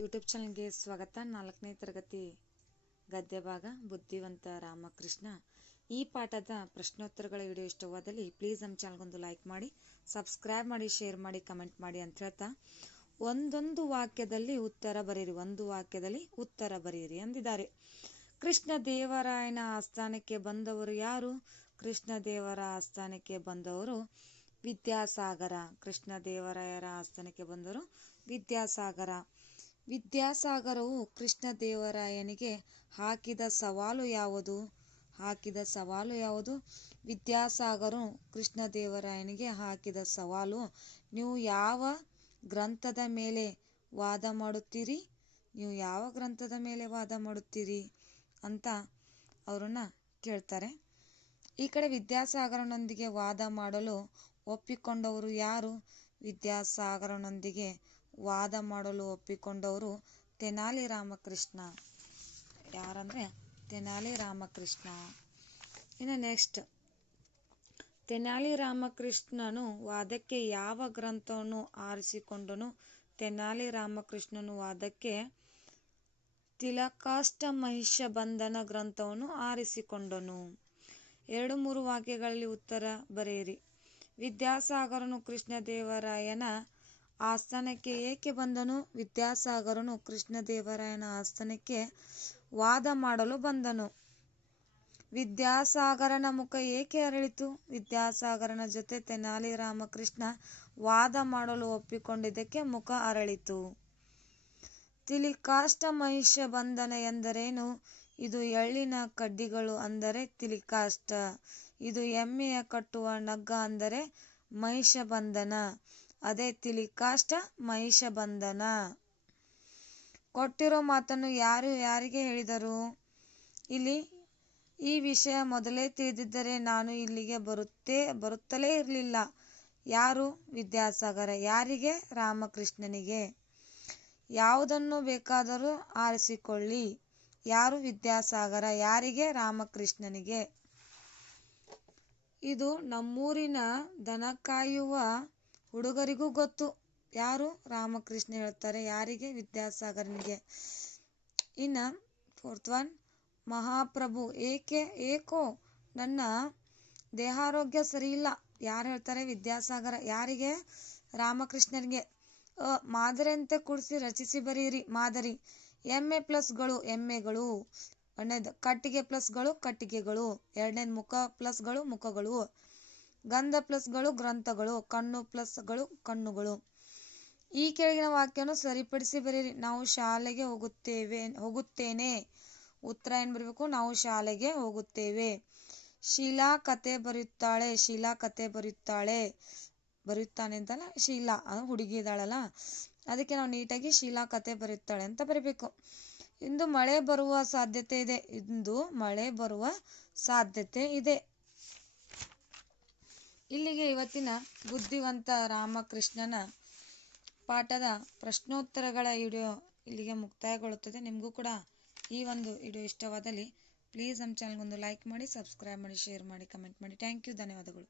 YouTube ಚಾನಲ್ಗೆ ಸ್ವಾಗತ. ನಾಲ್ಕನೇ ತರಗತಿ ಗದ್ಯ ಭಾಗ ಬುದ್ಧಿವಂತ ರಾಮಕೃಷ್ಣ. ಈ ಪಾಠದ ಪ್ರಶ್ನೋತ್ತರಗಳ ವಿಡಿಯೋ ಇಷ್ಟವಾದಲ್ಲಿ ಪ್ಲೀಸ್ ನಮ್ಮ ಚಾನಲ್ಗೊಂದು ಲೈಕ್ ಮಾಡಿ, ಸಬ್ಸ್ಕ್ರೈಬ್ ಮಾಡಿ, ಶೇರ್ ಮಾಡಿ, ಕಮೆಂಟ್ ಮಾಡಿ ಅಂತ ಹೇಳ್ತಾ ಒಂದೊಂದು ವಾಕ್ಯದಲ್ಲಿ ಉತ್ತರ ಬರೀರಿ, ಒಂದು ವಾಕ್ಯದಲ್ಲಿ ಉತ್ತರ ಬರೀರಿ ಅಂದಿದ್ದಾರೆ. ಕೃಷ್ಣ ದೇವರಾಯನ ಆಸ್ಥಾನಕ್ಕೆ ಬಂದವರು ಯಾರು? ಕೃಷ್ಣ ದೇವರ ಆಸ್ಥಾನಕ್ಕೆ ಬಂದವರು ವಿದ್ಯಾಸಾಗರ. ಕೃಷ್ಣ ದೇವರಾಯರ ಆಸ್ಥಾನಕ್ಕೆ ಬಂದವರು ವಿದ್ಯಾಸಾಗರ. ವಿದ್ಯಾಸಾಗರವು ಕೃಷ್ಣದೇವರಾಯನಿಗೆ ಹಾಕಿದ ಸವಾಲು ಯಾವುದು? ಹಾಕಿದ ಸವಾಲು ಯಾವುದು? ವಿದ್ಯಾಸಾಗರು ಕೃಷ್ಣದೇವರಾಯನಿಗೆ ಹಾಕಿದ ಸವಾಲು, ನೀವು ಯಾವ ಗ್ರಂಥದ ಮೇಲೆ ವಾದ ಮಾಡುತ್ತೀರಿ? ನೀವು ಯಾವ ಗ್ರಂಥದ ಮೇಲೆ ವಾದ ಮಾಡುತ್ತೀರಿ ಅಂತ ಅವರನ್ನ ಕೇಳ್ತಾರೆ. ಈ ಕಡೆ ವಿದ್ಯಾಸಾಗರನೊಂದಿಗೆ ವಾದ ಮಾಡಲು ಒಪ್ಪಿಕೊಂಡವರು ಯಾರು? ವಿದ್ಯಾಸಾಗರನೊಂದಿಗೆ ವಾದ ಮಾಡಲು ಒಪ್ಪಿಕೊಂಡವರು ತೆನಾಲಿ ರಾಮಕೃಷ್ಣ ಯಾರಂದ್ರೆ? ತೆನಾಲಿ ರಾಮಕೃಷ್ಣ ಇನ್ನು ನೆಕ್ಸ್ಟ್ ತೆನಾಲಿ ರಾಮಕೃಷ್ಣನು ವಾದಕ್ಕೆ ಯಾವ ಗ್ರಂಥವನ್ನು ಆರಿಸಿಕೊಂಡನು? ತೆನಾಲಿ ರಾಮಕೃಷ್ಣನು ವಾದಕ್ಕೆ ತಿಲಕಾಷ್ಟ ಮಹಿಷ ಬಂಧನ ಗ್ರಂಥವನ್ನು ಆರಿಸಿಕೊಂಡನು. ಎರಡು ಮೂರು ವಾಕ್ಯಗಳಲ್ಲಿ ಉತ್ತರ ಬರೆಯಿರಿ. ವಿದ್ಯಾಸಾಗರನು ಕೃಷ್ಣದೇವರಾಯನ ಆಸ್ಥಾನಕ್ಕೆ ಏಕೆ ಬಂದನು? ವಿದ್ಯಾಸಾಗರನು ಕೃಷ್ಣದೇವರಾಯನ ಆಸ್ಥಾನಕ್ಕೆ ವಾದ ಮಾಡಲು ಬಂದನು. ವಿದ್ಯಾಸಾಗರನ ಮುಖ ಏಕೆ ಅರಳಿತು? ವಿದ್ಯಾಸಾಗರನ ಜೊತೆ ತೆನಾಲಿ ರಾಮಕೃಷ್ಣ ವಾದ ಮಾಡಲು ಒಪ್ಪಿಕೊಂಡಿದ್ದಕ್ಕೆ ಮುಖ ಅರಳಿತು. ತಿಲಿಕಾಷ್ಟ ಮಹಿಷ ಬಂಧನ ಎಂದರೇನು? ಇದು ಎಳ್ಳಿನ ಕಡ್ಡಿಗಳು ಅಂದರೆ ತಿಲಿಕಾಷ್ಟ. ಇದು ಎಮ್ಮೆಯ ಕಟ್ಟುವ ನಗ್ಗ ಅಂದರೆ ಮಹಿಷ ಬಂಧನ. ಅದೇ ತಿಲಿಕಾಷ್ಟ ಮಹಿಷ ಬಂಧನ ಕೊಟ್ಟಿರೋ ಮಾತನ್ನು ಯಾರು ಯಾರಿಗೆ ಹೇಳಿದರು? ಇಲ್ಲಿ, ಈ ವಿಷಯ ಮೊದಲೇ ತಿಳಿದಿದ್ದರೆ ನಾನು ಇಲ್ಲಿಗೆ ಬರುತ್ತೇ, ಬರುತ್ತಲೇ ಇರಲಿಲ್ಲ. ಯಾರು? ವಿದ್ಯಾಸಾಗರ. ಯಾರಿಗೆ? ರಾಮಕೃಷ್ಣನಿಗೆ. ಯಾವುದನ್ನು ಬೇಕಾದರೂ ಆರಿಸಿಕೊಳ್ಳಿ. ಯಾರು? ವಿದ್ಯಾಸಾಗರ. ಯಾರಿಗೆ? ರಾಮಕೃಷ್ಣನಿಗೆ. ಇದು ನಮ್ಮೂರಿನ ದನ ಕಾಯುವ ಹುಡುಗರಿಗೂ ಗೊತ್ತು. ಯಾರು ರಾಮಕೃಷ್ಣ ಹೇಳ್ತಾರೆ? ಯಾರಿಗೆ? ವಿದ್ಯಾಸಾಗರನಿಗೆ. ಇನ್ನು ಫೋರ್ತ್ ಒನ್ ಮಹಾಪ್ರಭು. ಏಕೆ? ಏಕೋ? ನನ್ನ ದೇಹಾರೋಗ್ಯ ಸರಿಯಿಲ್ಲ. ಯಾರು ಹೇಳ್ತಾರೆ? ವಿದ್ಯಾಸಾಗರ. ಯಾರಿಗೆ? ರಾಮಕೃಷ್ಣನಿಗೆ. ಅ, ಮಾದರಿಯಂತೆ ಕೂಡಿಸಿ ರಚಿಸಿ ಬರೀರಿ ಮಾದರಿ. ಎಮ್ಮೆ ಪ್ಲಸ್ಗಳು ಎಮ್ಮೆಗಳು ಒಂದನೇದು ಕಟ್ಟಿಗೆ ಪ್ಲಸ್ಗಳು ಕಟ್ಟಿಗೆಗಳು. ಎರಡನೇದು ಮುಖ ಪ್ಲಸ್ಗಳು ಮುಖಗಳು. ಗಂಧ ಪ್ಲಸ್ಗಳು ಗ್ರಂಥಗಳು, ಕಣ್ಣು ಪ್ಲಸ್ಗಳು ಕಣ್ಣುಗಳು. ಈ ಕೆಳಗಿನ ವಾಕ್ಯವನ್ನು ಸರಿಪಡಿಸಿ ಬರೀರಿ. ನಾವು ಶಾಲೆಗೆ ಹೋಗುತ್ತೇವೆ, ಹೋಗುತ್ತೇನೆ. ಉತ್ತರ ಏನು ಬರಬೇಕು? ನಾವು ಶಾಲೆಗೆ ಹೋಗುತ್ತೇವೆ. ಶೀಲಾ ಕತೆ ಬರೆಯುತ್ತಾಳೆ, ಶೀಲಾ ಕತೆ ಬರೆಯುತ್ತಾಳೆ. ಬರೆಯುತ್ತಾನೆ ಅಂತಲ್ಲ, ಶೀಲಾ. ಹುಡುಗಿ ಇದ್ದಾಳಲ್ಲ. ಅದಕ್ಕೆ ನಾವು ನೀಟಾಗಿ ಶೀಲಾ ಕತೆ ಬರೆಯುತ್ತಾಳೆ ಅಂತ ಬರಬೇಕು. ಇಂದು ಮಳೆ ಬರುವ ಸಾಧ್ಯತೆ ಇದೆ. ಇಂದು ಮಳೆ ಬರುವ ಸಾಧ್ಯತೆ ಇದೆ. ಇಲ್ಲಿಗೆ ಇವತ್ತಿನ ಬುದ್ಧಿವಂತ ರಾಮಕೃಷ್ಣನ ಪಾಠದ ಪ್ರಶ್ನೋತ್ತರಗಳ ವಿಡಿಯೋ ಇಲ್ಲಿಗೆ ಮುಕ್ತಾಯಗೊಳ್ಳುತ್ತದೆ. ನಿಮಗೂ ಕೂಡ ಈ ಒಂದು ವಿಡಿಯೋ ಇಷ್ಟವಾದಲ್ಲಿ ಪ್ಲೀಸ್ ನಮ್ಮ ಚಾನಲ್ಗೊಂದು ಲೈಕ್ ಮಾಡಿ ಸಬ್ಸ್ಕ್ರೈಬ್ ಮಾಡಿ ಶೇರ್ ಮಾಡಿ ಕಮೆಂಟ್ ಮಾಡಿ. ಥ್ಯಾಂಕ್ ಯು ಧನ್ಯವಾದಗಳು.